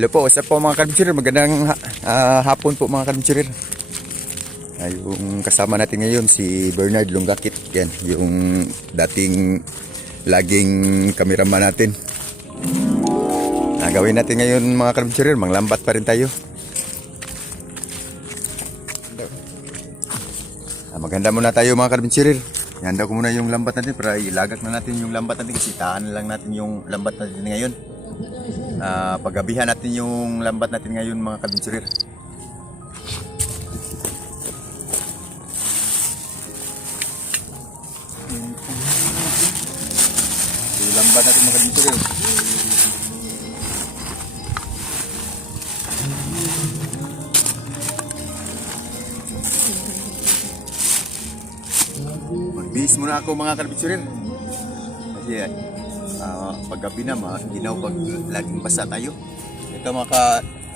Hello po, what's up po mga kadmchirir? Magandang ah, hapon po mga kadmchirir. Ah, yung kasama natin ngayon si Bernard Lungakit. Yan, yung dating laging kameraman natin. Ah, gawin natin ngayon mga kadmchirir, manglambat pa rin tayo. Ah, maganda muna tayo mga kadmchirir. Ihanda ko muna yung lambat natin para ilagak na natin yung lambat natin kasi taan lang natin yung lambat natin ngayon. Ah, paggabihan natin yung lambat natin ngayon mga kabinsurir. Yung lambat natin mga kabinsurir. Magbihis muna ako mga kabinsurir. Kasi uh, paggabi na mga ginaw pag laging basa tayo. Ito mga ka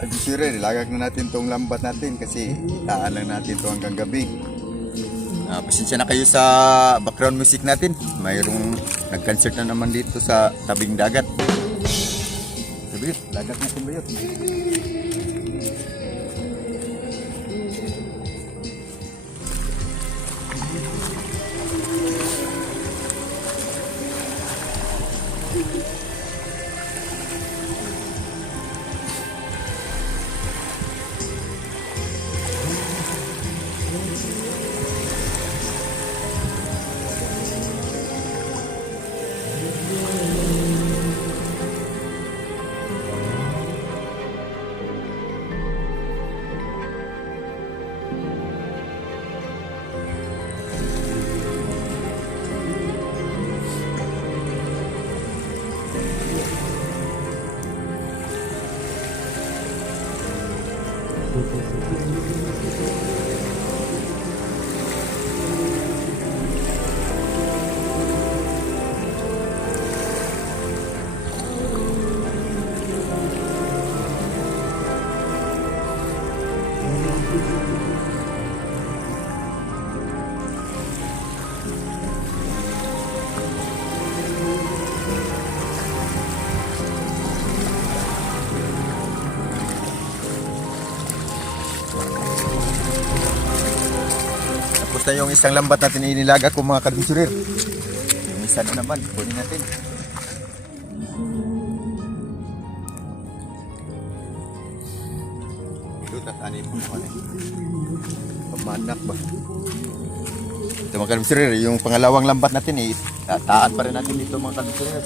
adventurer, ilagak na natin tong lambat natin kasi taan lang natin to hanggang gabi. Ah, pasensya na kayo sa background music natin. Mayroong nag-concert na naman dito sa tabing dagat. Sabi, lagak natin ba そうそうそ。Tapos na yung isang lambat natin inilaga ko mga kadventurer. Yung isa na naman, kunin natin. Ito tatani po eh. Pamanak ba? Ito mga kadventurer, yung pangalawang lambat natin eh, tataan pa rin natin dito mga kadventurer.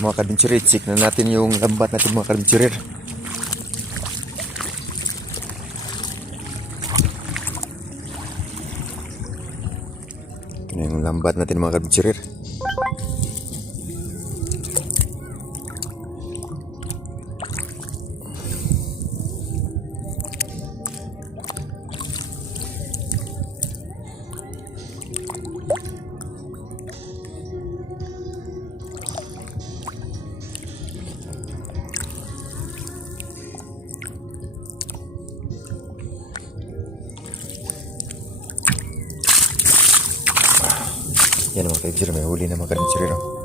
Ito mga kadventurer, check na natin yung lambat natin mga kadventurer. Ito yung lambat natin mga kadventurer. Yan mga kadventurer, may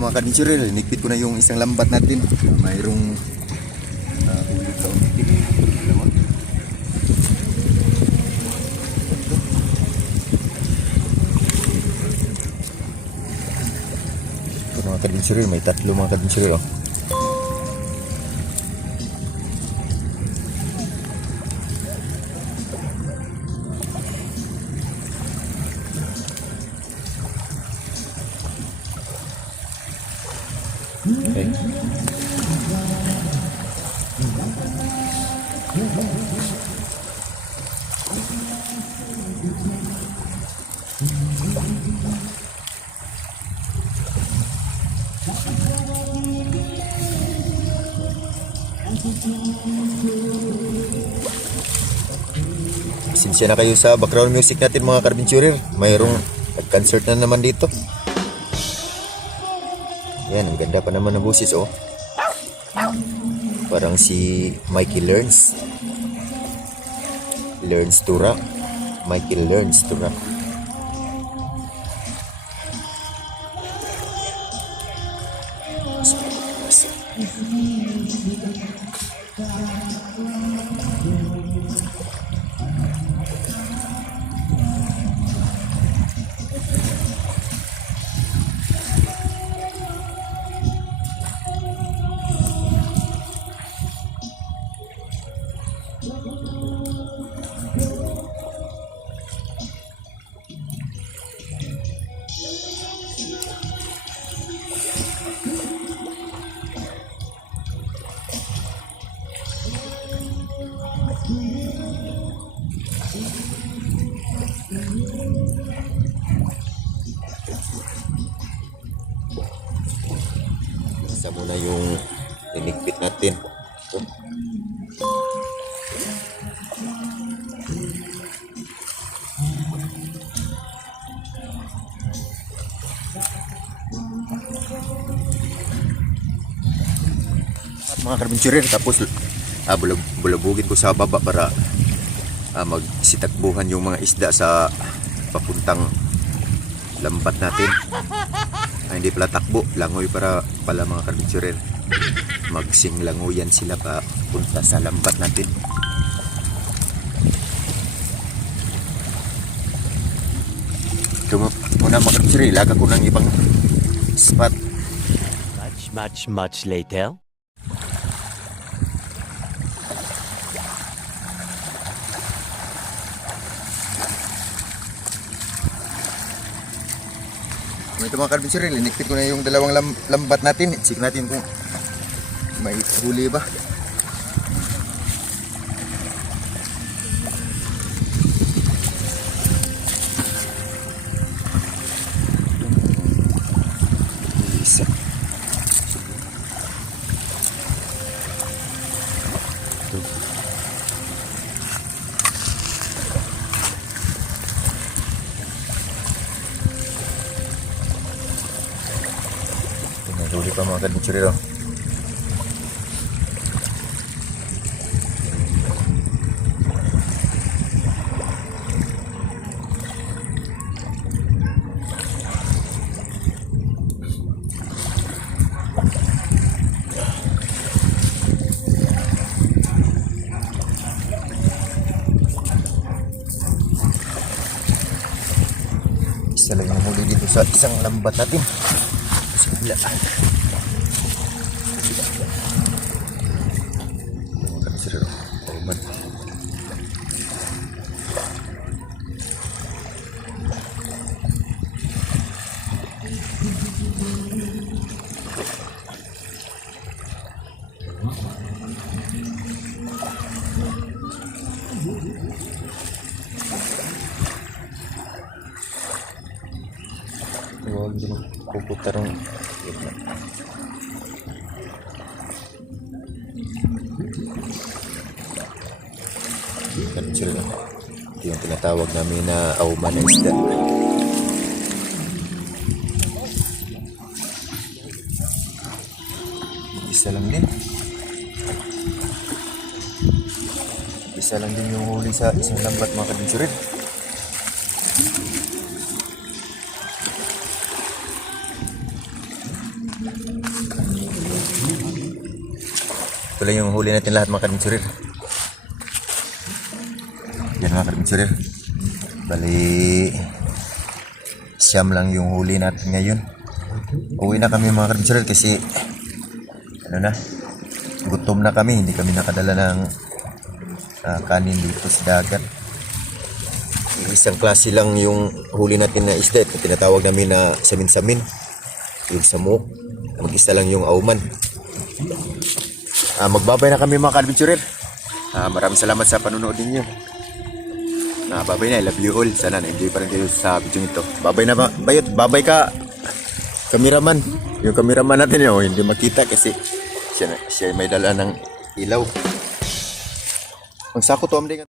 ito mga kadventurer, nigpit ko na yung isang lambat natin. Mayroong uh, ulit na. Dalawa. Ito mga kadventurer, may tatlo mga kadventurer. Oh. Pasensya na kayo sa background music natin mga karbenturer. Mayroong concert na naman dito. Yan, ang ganda pa naman ng boses oh. Parang si Mikey Learns. Learns to rock. Mikey learns to rock. Isa Thank you. Mga karbenturer tapos ah, bulab bulabugin ko sa baba para ah, magsitakbuhan yung mga isda sa papuntang lambat natin. Ah, hindi pala takbo, langoy para pala mga karbichurer. Magsinglanguyan sila pa punta sa lambat natin. Ito muna mga karbichurer, ilaga ko ng ibang spot. Much, much, much later. Ito mga karbichurer, linikpit ko na yung dalawang lam- lambat natin. Check natin kung may huli ba. Tinahuli pa mga karbichurer. oh. Isa lang yung huli dito sa isang lambat natin. Oh. Tauman. Huwag din puputarong. Karbichurer. oh. Ito yung tinatawag namin na auman na isda. Isa lang din. Isa lang din yung huli sa isang lambat mga kadinsurin. Ito lang yung huli natin lahat mga kadinsurin. Yan mga kadinsurin. Bali, siyam lang yung huli natin ngayon. Uwi na kami mga kadinsurin kasi ano na, gutom na kami. Hindi kami nakadala ng ah, kanin dito sa dagat. Isang klase lang yung huli natin na isda. Ito tinatawag namin na samin-samin. Yung samok. Mag-isa lang yung auman. Ah, magbabay na kami mga ka-adventurer. Ah, maraming salamat sa panonood ninyo. Ah, babay na. I love you all. Sana na-enjoy pa rin kayo sa video ito. Babay na ba? Bayot, babay ka. Kameraman. Yung kameraman natin yun, oh, hindi makita kasi siya, na- siya may dala ng ilaw. Ang sako to, amding.